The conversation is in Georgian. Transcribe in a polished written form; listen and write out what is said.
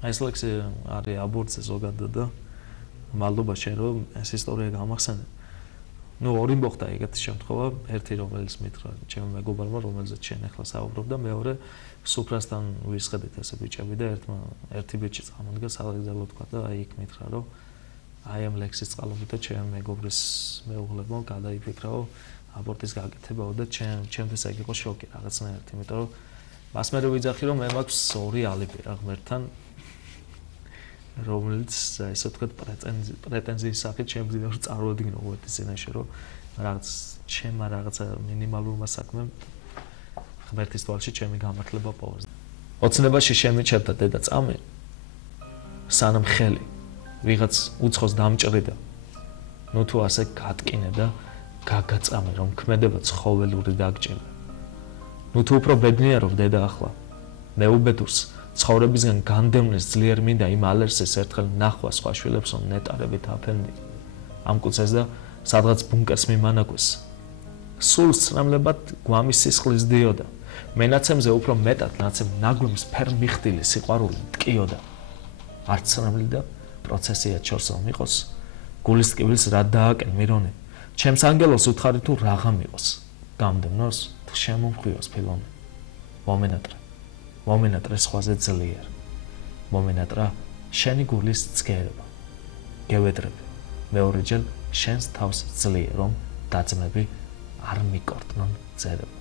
ეს ლექსი არის აბორცე ზოგადად და მადლობა შენ რომ ეს ისტორია გამახსენე. ნუ ორი მოხდა ეგეთი შემთხვევა, ერთი რომელიც მითხრა ჩემმა მეგობარმა, რომელზეც შენ ახლა საუბრობ და მეორე სუფრასთან ვისხედით ესე ბიჭები და ერთი ბიჭი წამოდგა სალეგზელო თქვა და აი იქ მითხრა რომ აი ამ ლექსის წყალობით და ჩემ მეგობრის მეუღლებმა გადაიფიქრაო აბორტის გაკეთებაო და ჩემთვის ეგ იყო შოკი რაღაცნაირად, იმიტომ რომ მას მე ვიძახი რომ მე მაქვს ორი ალიბი რა ღმერთთან რომელიც ესე ვთქვათ პრეტენზიის სახით შემიძლია რომ წარუადგინო უერთის წინაშე რომ რაღაც ჩემმა რაღაცა მინიმალურმა საქმემ ღმერთის თვალში ჩემი გამართლება პოვოს. ოცნებაში შემიჩერდა დედა წამი სანამ ხელი ვიღაც უცხოს დამჭრიდა. ნუ თუ ასე გატკინე და გაგაწამე რომ ქმედება ცხოველური დაგჭირდა. ნუ თუ უფრო ბედნიერობ დედა ახლა მე უბედურს ცხოვრებისგან განდევნის ძლიერ მინდა იმ ალერსის ერთხელ ნახვა სხვა შვილებს რომ ნეტარებით აფენდი ამ კუცეს და სადღაც ბუნკერს მიმანაკვეს. სულ სწრემლებად გვამის სისხლის დიოდა. მენაცემზე უფრო მეტად ნაცემ ნაგვემს ფერ მიხდილი სიყვარული ტკიოდა. არც სწრემლი და პროცესია ჩორს რომ იყოს გულის ტკივილს რა დააკენ მირონი. ჩემს ანგელოს უთხარი თუ რაღა მიყოს. გამდევნოს თუ შემომხვიოს ფილონი. მომენატრე სხვაზე ძლიერ. მომენატრა შენი გულის ცქერება. გევედრები მეორეჯერ შენს თავს ძლიერ რომ დაძმები არ მიკორტნონ წერება.